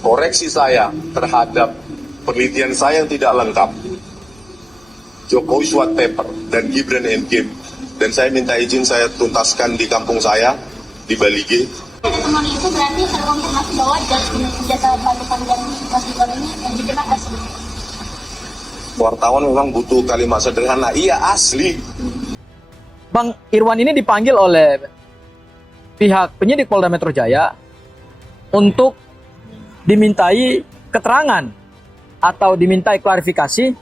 koreksi saya terhadap penelitian saya yang tidak lengkap, Jokowi Swat Paper dan Gibran Endgame, dan saya minta izin saya tuntaskan di kampung saya di Balige. Pertemuan itu berarti terkonfirmasi bahwa jasa pasukan dan Mas Gibran ini legitimate asli. Wartawan memang butuh kalimat sederhana, iya asli. Bang Irwan ini dipanggil oleh pihak penyidik Polda Metro Jaya untuk dimintai keterangan atau dimintai klarifikasi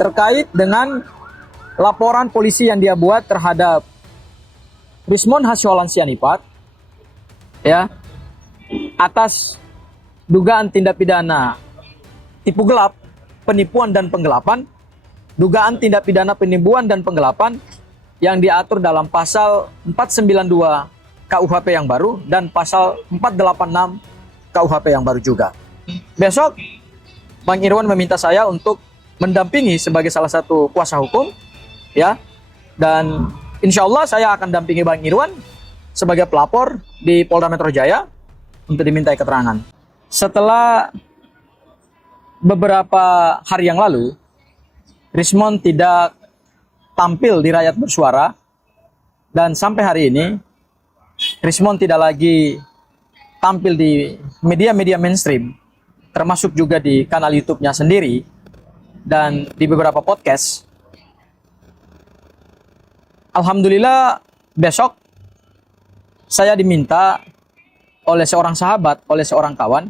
terkait dengan laporan polisi yang dia buat terhadap Rismon Hasyolan Sianipar ya, atas dugaan tindak pidana tipu gelap, penipuan dan penggelapan, dugaan tindak pidana penipuan dan penggelapan yang diatur dalam pasal 492 KUHP yang baru dan pasal 486 KUHP yang baru juga. Besok Bang Irwan meminta saya untuk mendampingi sebagai salah satu kuasa hukum ya, dan insya Allah saya akan dampingi Bang Irwan sebagai pelapor di Polda Metro Jaya untuk dimintai keterangan. Setelah beberapa hari yang lalu Rismon tidak tampil di Rakyat Bersuara, dan sampai hari ini Rismon tidak lagi tampil di media-media mainstream, termasuk juga di kanal YouTube-nya sendiri dan di beberapa podcast. Alhamdulillah besok saya diminta oleh seorang sahabat, oleh seorang kawan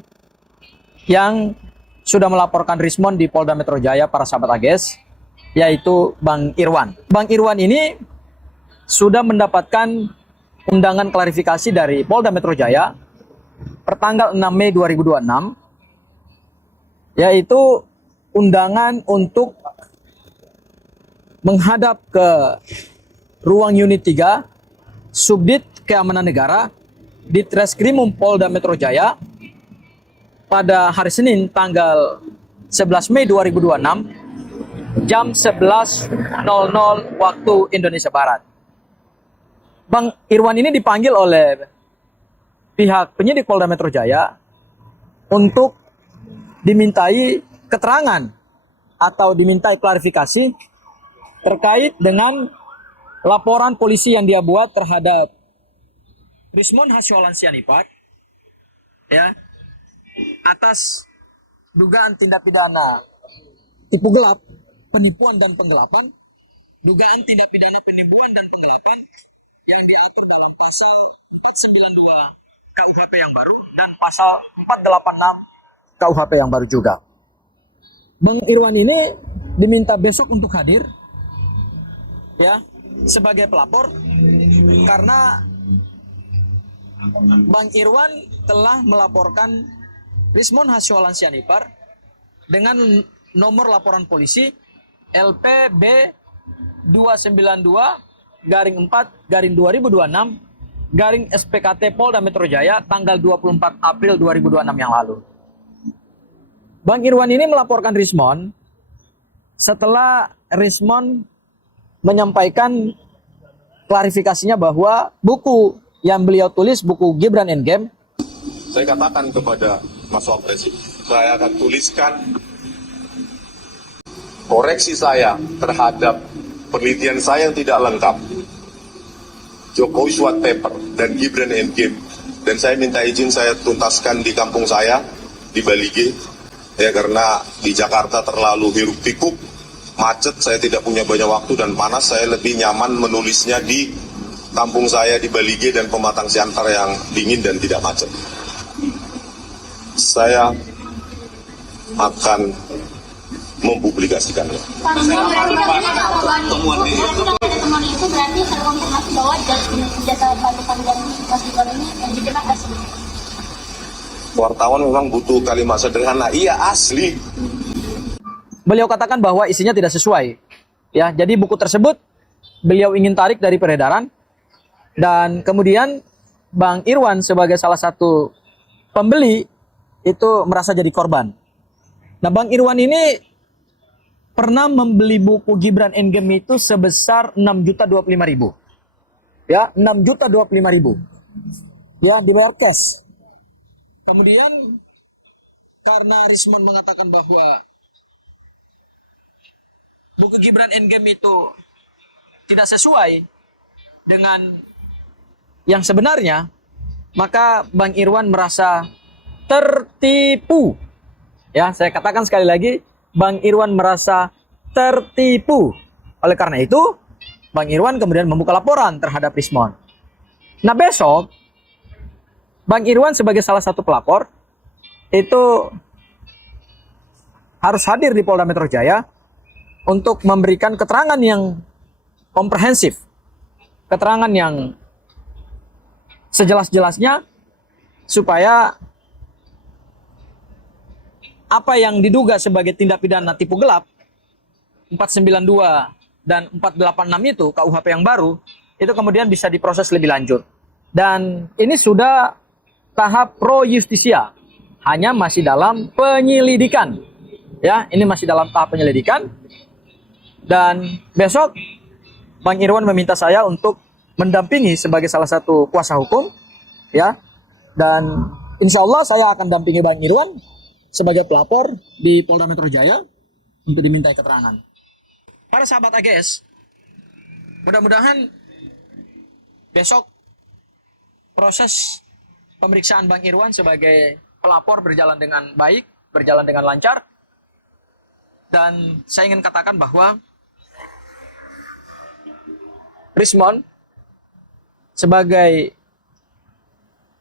yang sudah melaporkan Rismon di Polda Metro Jaya, para sahabat AGS, yaitu Bang Irwan. Bang Irwan ini sudah mendapatkan undangan klarifikasi dari Polda Metro Jaya pertanggal 6 Mei 2026, yaitu undangan untuk menghadap ke ruang unit 3 Subdit Keamanan Negara di Treskrimum Polda Metro Jaya pada hari Senin tanggal 11 Mei 2026 jam 11.00 waktu Indonesia Barat. Bang Irwan ini dipanggil oleh pihak penyidik Polda Metro Jaya untuk dimintai keterangan atau dimintai klarifikasi terkait dengan laporan polisi yang dia buat terhadap Rismon Hasyolan Sianipar ya, atas dugaan tindak pidana tipu gelap, penipuan dan penggelapan, dugaan tindak pidana penipuan dan penggelapan yang diatur dalam pasal 492 KUHP yang baru dan pasal 486 KUHP yang baru juga. Bang Irwan ini diminta besok untuk hadir ya sebagai pelapor karena Bang Irwan telah melaporkan Rismon Hasyolan Sianipar dengan nomor laporan polisi LPB 292-4-2026 SPKT Polda Metro Jaya tanggal 24 April 2026 yang lalu. Bang Irwan ini melaporkan Rismon setelah Rismon menyampaikan klarifikasinya bahwa buku yang beliau tulis, buku Gibran Endgame, Saya katakan kepada Mas Wapres, saya akan tuliskan koreksi saya terhadap penelitian saya yang tidak lengkap, Jokowi Swat Paper dan Gibran Endgame, dan saya minta izin saya tuntaskan di kampung saya di Balige ya, karena di Jakarta terlalu hiruk pikuk, macet, saya tidak punya banyak waktu dan panas, saya lebih nyaman menulisnya di kampung saya di Balige dan Pematang Siantar yang dingin dan tidak macet. Saya akan mempublikasikannya. Pertemuan itu berarti terkonfirmasi bahwa jasa pasukan dan Mas Gibran ini legitimate asli. Wartawan memang butuh kalimat sederhana, iya asli. beliau katakan bahwa isinya tidak sesuai. Ya, jadi buku tersebut beliau ingin tarik dari peredaran, dan kemudian Bang Irwan sebagai salah satu pembeli itu merasa jadi korban. Nah, Bang Irwan ini pernah membeli buku Gibran Endgame itu sebesar 6.025.000. Ya, 6.025.000. Ya, dibayar cash. Kemudian karena Rismon mengatakan bahwa buku Gibran Endgame itu tidak sesuai dengan yang sebenarnya, maka Bang Irwan merasa tertipu. Ya, saya katakan sekali lagi, Bang Irwan merasa tertipu. Oleh karena itu, Bang Irwan kemudian membuka laporan terhadap Rismon. Nah, besok Bang Irwan sebagai salah satu pelapor itu harus hadir di Polda Metro Jaya untuk memberikan keterangan yang komprehensif, keterangan yang sejelas-jelasnya, supaya apa yang diduga sebagai tindak pidana tipu gelap 492 dan 486 itu KUHP yang baru itu kemudian bisa diproses lebih lanjut. Dan ini sudah tahap pro justisia, hanya masih dalam penyelidikan. Ya, ini masih dalam tahap penyelidikan. Dan besok Bang Irwan meminta saya untuk mendampingi sebagai salah satu kuasa hukum, ya. Dan insya Allah saya akan dampingi Bang Irwan sebagai pelapor di Polda Metro Jaya untuk dimintai keterangan. Para sahabat AGS, mudah-mudahan besok proses pemeriksaan Bang Irwan sebagai pelapor berjalan dengan baik, berjalan dengan lancar. Dan saya ingin katakan bahwa Rismon sebagai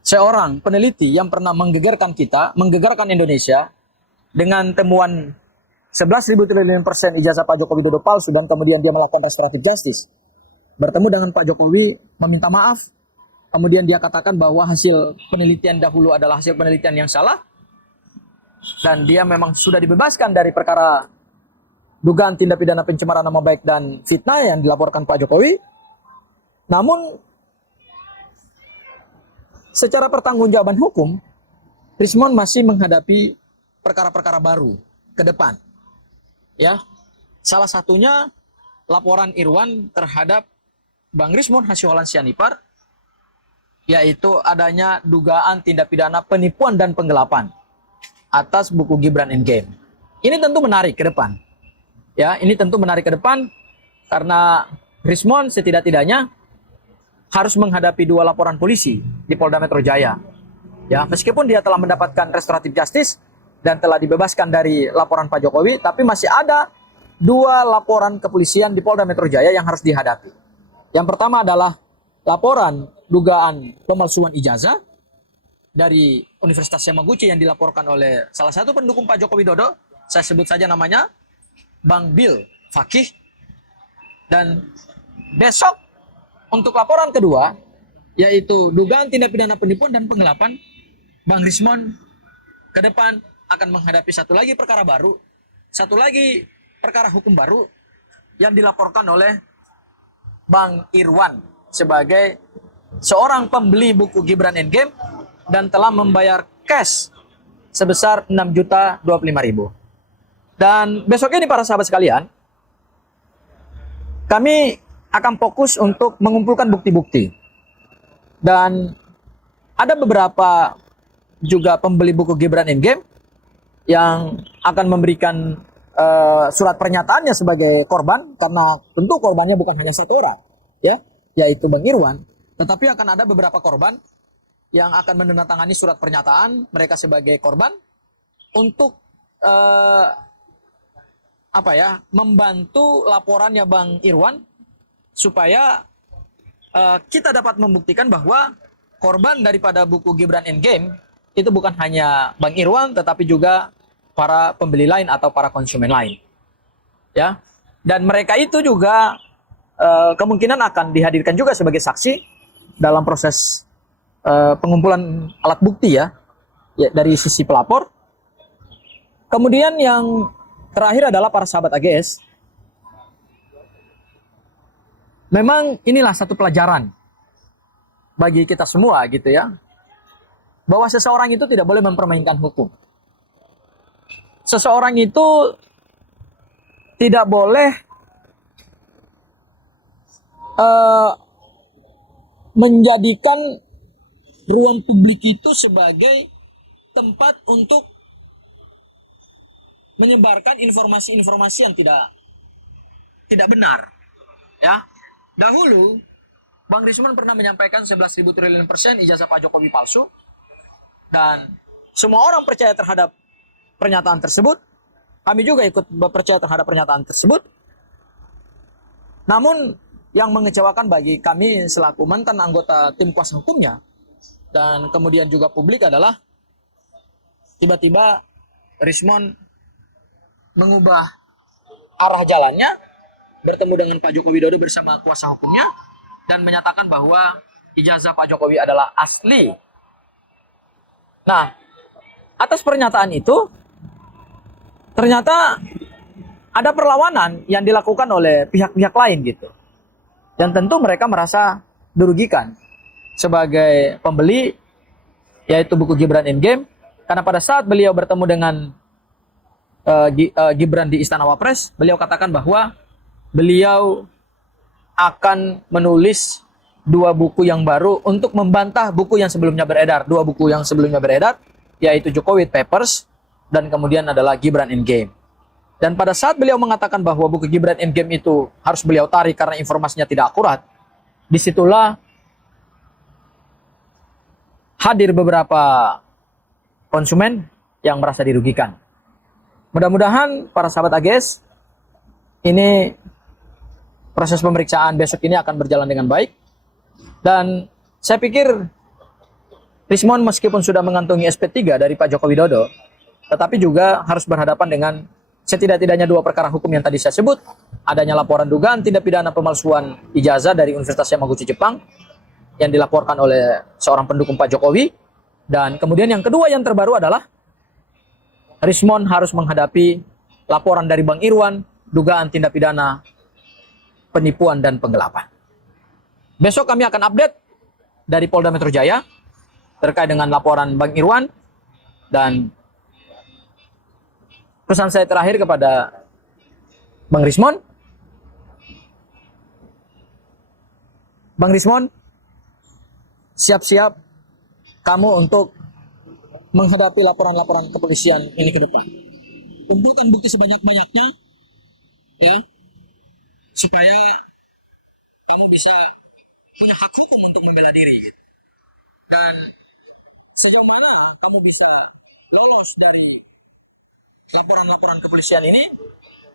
seorang peneliti yang pernah menggegerkan kita, menggegerkan Indonesia dengan temuan 11.000 triliun persen ijazah Pak Joko Widodo palsu, dan kemudian dia melakukan restoratif justice. Bertemu dengan Pak Jokowi, meminta maaf, kemudian dia katakan bahwa hasil penelitian dahulu adalah hasil penelitian yang salah, dan dia memang sudah dibebaskan dari perkara dugaan tindak pidana pencemaran nama baik dan fitnah yang dilaporkan Pak Jokowi. Namun secara pertanggungjawaban hukum, Rismon masih menghadapi perkara-perkara baru ke depan. Ya, salah satunya laporan Irwan terhadap Bang Rismon Hasyiholan Sianipar, yaitu adanya dugaan tindak pidana penipuan dan penggelapan atas buku Gibran Endgame. Ini tentu menarik ke depan. Ya, ini tentu menarik ke depan karena Rismon setidak-tidaknya harus menghadapi 2 laporan polisi di Polda Metro Jaya. Ya, meskipun dia telah mendapatkan restoratif justice dan telah dibebaskan dari laporan Pak Jokowi, tapi masih ada 2 laporan kepolisian di Polda Metro Jaya yang harus dihadapi. Yang pertama adalah laporan dugaan pemalsuan ijazah dari Universitas Yamaguchi yang dilaporkan oleh salah satu pendukung Pak Joko Widodo, saya sebut saja namanya, Bang Bil Fakih. Dan besok untuk laporan kedua, yaitu dugaan tindak pidana penipuan dan penggelapan, Bang Rismon ke depan akan menghadapi satu lagi perkara baru, satu lagi perkara hukum baru yang dilaporkan oleh Bang Irwan sebagai seorang pembeli buku Gibran Endgame dan telah membayar cash sebesar 6.025.000. Dan besok ini para sahabat sekalian, kami akan fokus untuk mengumpulkan bukti-bukti. Dan ada beberapa juga pembeli buku Gibran Endgame yang akan memberikan surat pernyataannya sebagai korban, karena tentu korbannya bukan hanya satu orang, ya, yaitu Bang Irwan, tetapi akan ada beberapa korban yang akan menandatangani surat pernyataan mereka sebagai korban untuk membantu laporannya Bang Irwan, supaya kita dapat membuktikan bahwa korban daripada buku Gibran Endgame itu bukan hanya Bang Irwan, tetapi juga para pembeli lain atau para konsumen lain. Ya, dan mereka itu juga kemungkinan akan dihadirkan juga sebagai saksi dalam proses pengumpulan alat bukti, ya dari sisi pelapor. Kemudian yang terakhir adalah para sahabat AGS. Memang inilah satu pelajaran bagi kita semua gitu ya, bahwa seseorang itu tidak boleh mempermainkan hukum. Seseorang itu tidak boleh menjadikan ruang publik itu sebagai tempat untuk menyebarkan informasi-informasi yang tidak benar. Ya, dahulu Bang Rismon pernah menyampaikan 11.000 triliun persen ijazah Pak Jokowi palsu, dan semua orang percaya terhadap pernyataan tersebut. Kami juga ikut percaya terhadap pernyataan tersebut. Namun yang mengecewakan bagi kami selaku mantan anggota tim kuasa hukumnya dan kemudian juga publik adalah tiba-tiba Rismon mengubah arah jalannya, bertemu dengan Pak Joko Widodo bersama kuasa hukumnya, dan menyatakan bahwa ijazah Pak Jokowi adalah asli. Nah, atas pernyataan itu, ternyata ada perlawanan yang dilakukan oleh pihak-pihak lain gitu. Dan tentu mereka merasa dirugikan sebagai pembeli, yaitu buku Gibran Endgame, karena pada saat beliau bertemu dengan Gibran di Istana Wapres, beliau katakan bahwa beliau akan menulis 2 buku yang baru untuk membantah buku yang sebelumnya beredar. 2 buku yang sebelumnya beredar, yaitu Jokowi Papers dan kemudian adalah Gibran Endgame. Dan pada saat beliau mengatakan bahwa buku Gibran Endgame itu harus beliau tarik karena informasinya tidak akurat, disitulah hadir beberapa konsumen yang merasa dirugikan. Mudah-mudahan para sahabat AGS, ini proses pemeriksaan besok ini akan berjalan dengan baik. Dan saya pikir Rismon meskipun sudah mengantongi SP3 dari Pak Joko Widodo, tetapi juga harus berhadapan dengan setidak-tidaknya 2 perkara hukum yang tadi saya sebut. Adanya laporan dugaan tindak pidana pemalsuan ijazah dari Universitas Yamaguchi Jepang yang dilaporkan oleh seorang pendukung Pak Jokowi. Dan kemudian yang kedua yang terbaru adalah Rismon harus menghadapi laporan dari Bang Irwan, dugaan tindak pidana penipuan dan penggelapan. Besok kami akan update dari Polda Metro Jaya terkait dengan laporan Bang Irwan, dan pesan saya terakhir kepada Bang Rismon, siap-siap kamu untuk menghadapi laporan-laporan kepolisian ini ke depan. Kumpulkan bukti sebanyak-banyaknya, ya, supaya kamu bisa punya hak hukum untuk membela diri. Dan sejauh mana kamu bisa lolos dari laporan-laporan kepolisian ini,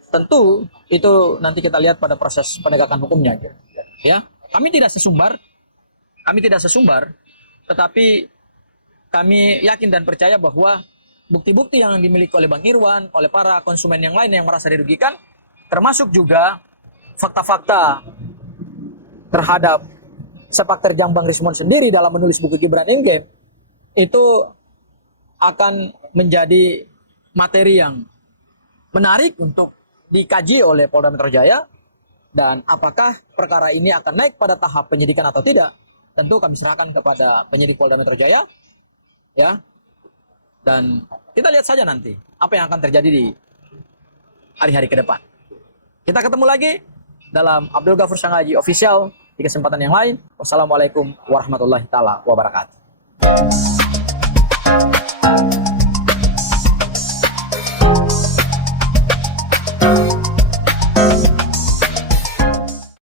tentu itu nanti kita lihat pada proses penegakan hukumnya. Ya, kami tidak sesumbar, tetapi kami yakin dan percaya bahwa bukti-bukti yang dimiliki oleh Bang Irwan, oleh para konsumen yang lain yang merasa dirugikan, termasuk juga fakta-fakta terhadap sepak terjang Bang Rismon sendiri dalam menulis buku Gibran Endgame, itu akan menjadi materi yang menarik untuk dikaji oleh Polda Metro Jaya. Dan apakah perkara ini akan naik pada tahap penyidikan atau tidak, tentu kami serahkan kepada penyidik Polda Metro Jaya, ya. Dan kita lihat saja nanti apa yang akan terjadi di hari-hari ke depan. Kita ketemu lagi dalam Abdul Ghafur Sanghaji Official di kesempatan yang lain. Wassalamualaikum warahmatullahi taala wabarakatuh.